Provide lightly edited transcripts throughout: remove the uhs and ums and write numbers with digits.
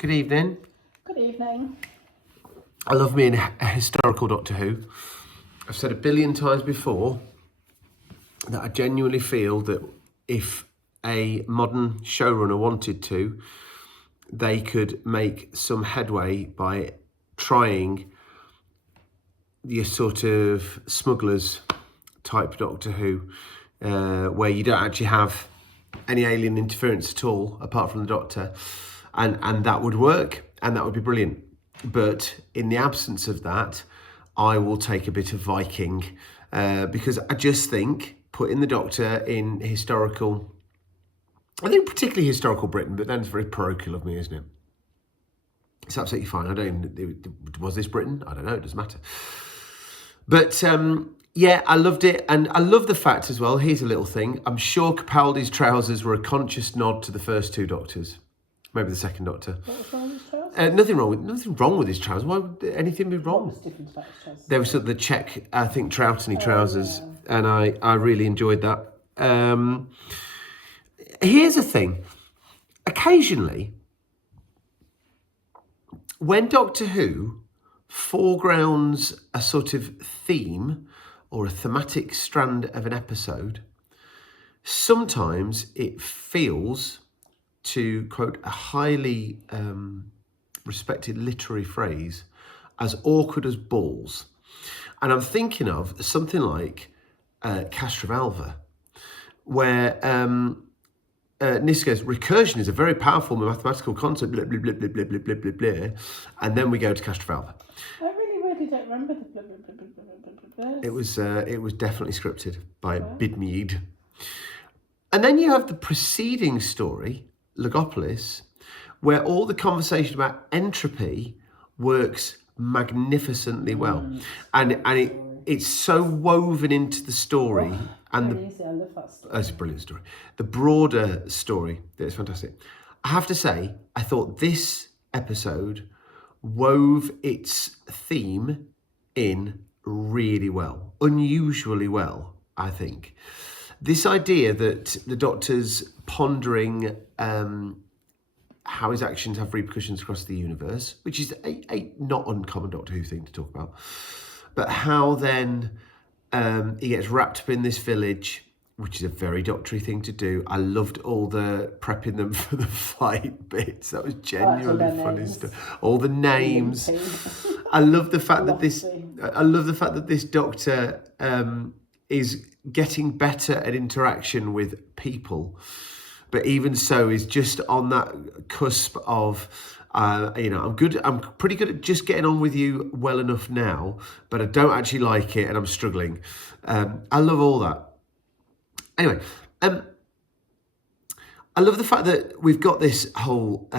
Good evening. Good evening. I love me a historical Doctor Who. I've said a billion times before that I genuinely feel that if a modern showrunner wanted to, they could make some headway by trying the sort of smugglers type Doctor Who, where you don't actually have any alien interference at all, apart from the Doctor, and that would work, and that would be brilliant. But in the absence of that, I will take a bit of Viking, because I just think putting the Doctor in historical, I think particularly historical Britain, but then it's very parochial of me, isn't it? It's absolutely fine. I don't even, was this Britain? I don't know, it doesn't matter. But yeah, I loved it. And I love the fact as well, here's a little thing. I'm sure Capaldi's trousers were a conscious nod to the first two Doctors. Maybe the second Doctor. What was wrong with his trousers? Nothing wrong with his trousers. Why would anything be wrong? What was different about his trousers? They were sort of the check, I think, Troutony trousers. Yeah. And I really enjoyed that. Here's the thing. Occasionally, when Doctor Who foregrounds a sort of theme or a thematic strand of an episode, sometimes it feels, to quote a highly respected literary phrase, as awkward as balls. And I'm thinking of something like Castrovalva, where Nis goes, recursion is a very powerful mathematical concept, blah, blah, blah, blah, blah, blah, blah, blah, blah. And then we go to Castrovalva. I really don't remember the blah, blah, blah, blah, blah, blah, blah. It was definitely scripted by Bidmead. And then you have the preceding story, Logopolis, where all the conversation about entropy works magnificently well. And it's so woven into the story. I love that story. It's a brilliant story. The broader story, it's fantastic. I have to say, I thought this episode wove its theme in really well, unusually well, I think. This idea that the Doctor's pondering how his actions have repercussions across the universe, which is a not uncommon Doctor Who thing to talk about, but how then he gets wrapped up in this village, which is a very Doctor-y thing to do. I loved all the prepping them for the fight bits. That was genuinely funny stuff. All the names. I love the fact that this Doctor is getting better at interaction with people, but even so is just on that cusp of, I'm pretty good at just getting on with you well enough now, but I don't actually like it and I'm struggling. I love all that. Anyway, I love the fact that we've got this whole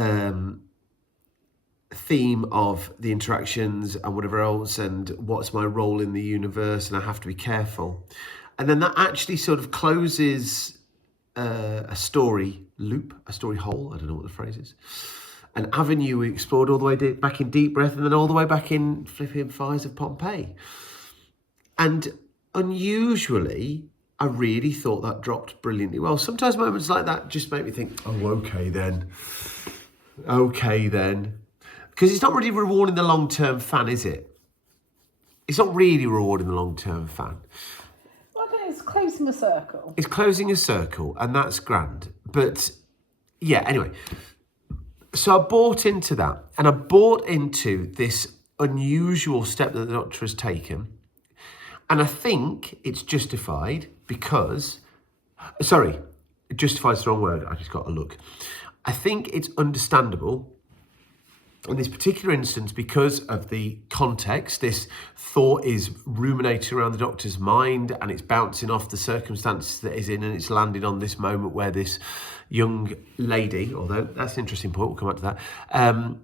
theme of the interactions and whatever else and what's my role in the universe and I have to be careful. And then that actually sort of closes a story loop, a story hole, I don't know what the phrase is, an avenue we explored all the way back in Deep Breath and then all the way back in Flipping Fires of Pompeii. And unusually, I really thought that dropped brilliantly well. Sometimes moments like that just make me think, oh, okay then. Because it's not really rewarding the long-term fan, is it? It's not really rewarding the long-term fan. It's closing a circle. It's closing a circle, and that's grand. But yeah, anyway. So I bought into that, and I bought into this unusual step that the Doctor has taken. And I think it's justified because, justified is the wrong word. I just got to look. I think it's understandable in this particular instance because of the context. This thought is ruminating around the Doctor's mind and it's bouncing off the circumstances that he's in, and it's landed on this moment where this young lady, although that's an interesting point, we'll come back to that,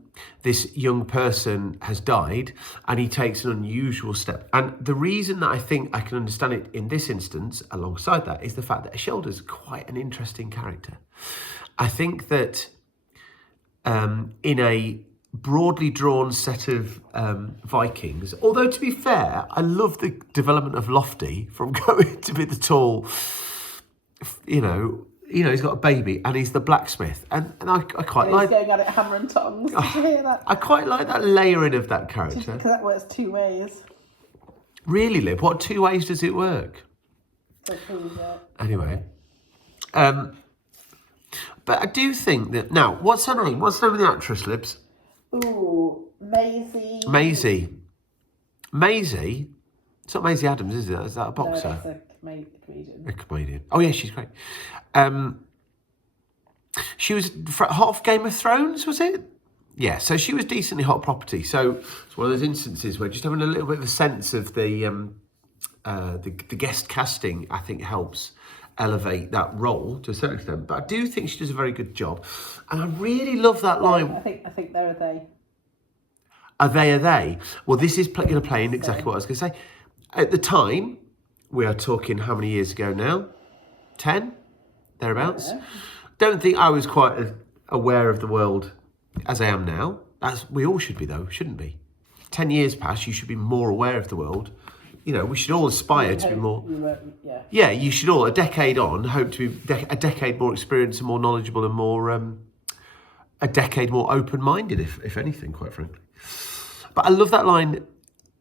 this young person has died and he takes an unusual step. And the reason that I think I can understand it in this instance alongside that is the fact that Ishelda's quite an interesting character. I think that in a broadly drawn set of Vikings, although to be fair, I love the development of Lofty from going to be the tall, you know, he's got a baby and he's the blacksmith. And I quite And like... he's going at it hammer and tongs. Did you hear that? I quite like that layering of that character. Because that works two ways. Really, Lib? What two ways does it work? So cool, yeah. Anyway. But I do think that... Now, what's her name? What's the name of the actress, Libs? Ooh, Maisie. Maisie? It's not Maisie Adams, is it? Is that a boxer? No, that's a comedian. A comedian. Oh, yeah, she's great. She was hot off Game of Thrones, was it? Yeah, so she was decently hot property. So it's one of those instances where just having a little bit of a sense of the guest casting, I think, helps elevate that role to a certain extent. But I do think she does a very good job. And I really love that line. I think they're a they. Are they? Well, this is going to play in exactly what I was going to say. At the time, we are talking how many years ago now? 10? Thereabouts? Yeah. Don't think I was quite as aware of the world as I am now. We all should be, though, shouldn't we? 10 years past, you should be more aware of the world. You know, we should all aspire to be more... Yeah, you should all, a decade on, hope to be a decade more experienced and more knowledgeable and more... a decade more open-minded, if anything, quite frankly. But I love that line,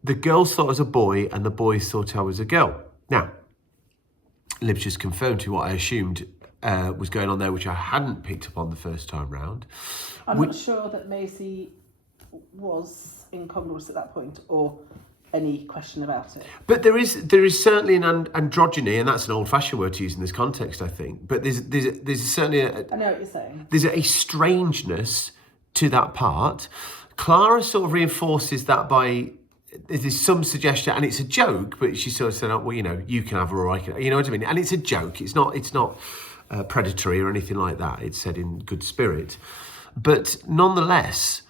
the girls thought I was a boy and the boys thought I was a girl. Now, Lib's just confirmed to what I assumed was going on there, which I hadn't picked up on the first time round. I'm not sure that Maisie was incongruous at that point, or any question about it. But there is certainly an androgyny, and that's an old-fashioned word to use in this context, I think. But there's certainly I know what you're saying. There's a strangeness to that part. Clara sort of reinforces that by there's some suggestion, and it's a joke, but she sort of said, "Oh, well, you know, you can have her, or I can," you know what I mean? And it's a joke. It's not predatory or anything like that. It's said in good spirit, but nonetheless,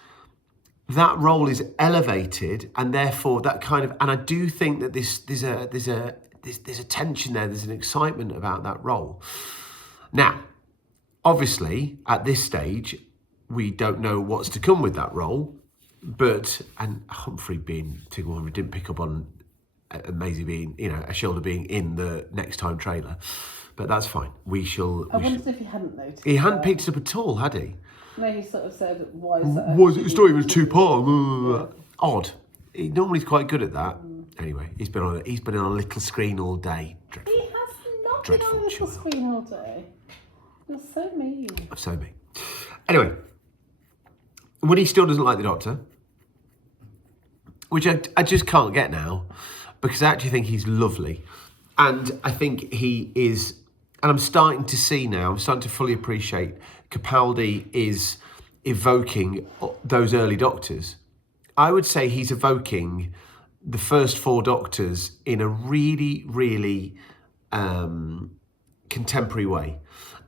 that role is elevated, and therefore that kind of, and I do think that there's a tension there. There's an excitement about that role. Now, obviously, at this stage, we don't know what's to come with that role, and Humphrey being single one, we didn't pick up on Maisie being, you know, a shoulder being in the next time trailer, but that's fine. I wondered if he hadn't noticed. He hadn't picked it up at all, had he? No, he sort of said, "Why is that?" It's not even a two-part. Odd. He normally is quite good at that. Anyway, he's been on a little screen all day. Dreadful. He has not been on a little screen all day. You're so mean. So mean. Anyway, Woody still doesn't like the Doctor, which I just can't get now, because I actually think he's lovely, and I think he is. And I'm starting to fully appreciate Capaldi is evoking those early Doctors. I would say he's evoking the first four Doctors in a really, really contemporary way.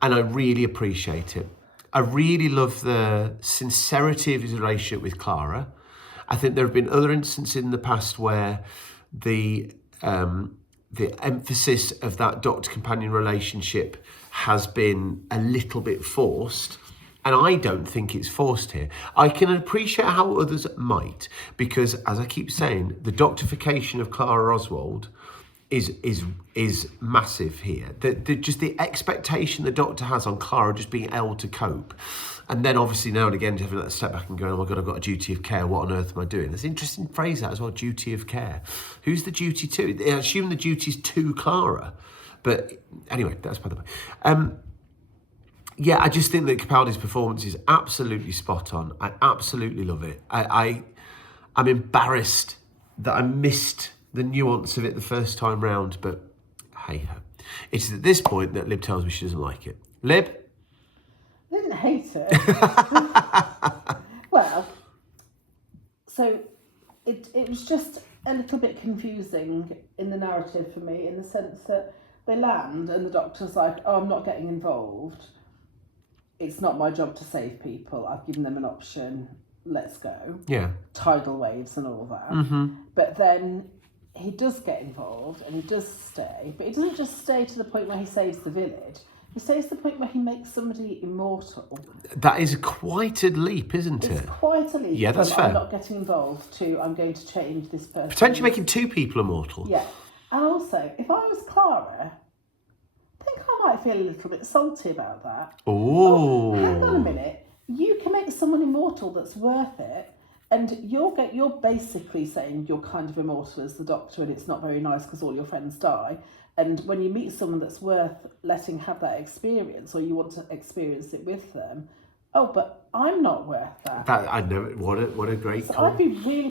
And I really appreciate it. I really love the sincerity of his relationship with Clara. I think there have been other instances in the past where the emphasis of that doctor-companion relationship has been a little bit forced, and I don't think it's forced here. I can appreciate how others might, because, as I keep saying, the doctorification of Clara Oswald is massive here. Just the expectation the Doctor has on Clara just being able to cope. And then obviously now and again having that step back and going, oh my God, I've got a duty of care. What on earth am I doing? There's an interesting phrase that as well, duty of care. Who's the duty to? I assume the duty's to Clara. But anyway, that's by the way. Yeah, I just think that Capaldi's performance is absolutely spot on. I absolutely love it. I'm embarrassed that I missed the nuance of it the first time round, but hey-ho. It's at this point that Lib tells me she doesn't like it. Lib? I didn't hate it. Well, so it was just a little bit confusing in the narrative for me, in the sense that they land and the Doctor's like, oh, I'm not getting involved. It's not my job to save people. I've given them an option. Let's go. Yeah. Tidal waves and all that. Mm-hmm. But then he does get involved and he does stay, but he doesn't just stay to the point where he saves the village. He stays to the point where he makes somebody immortal. That is quite a leap, isn't it? It's quite a leap. Yeah, that's fair. I'm not getting involved to, I'm going to change this person. Potentially making two people immortal. Yeah. And also, if I was Clara, think I might feel a little bit salty about that. Oh. Hang on a minute. You can make someone immortal that's worth it, and you're basically saying you're kind of immortal as the Doctor, and it's not very nice because all your friends die. And when you meet someone that's worth letting have that experience, or you want to experience it with them, oh, but I'm not worth that. I know. What a great So comment. I'd be really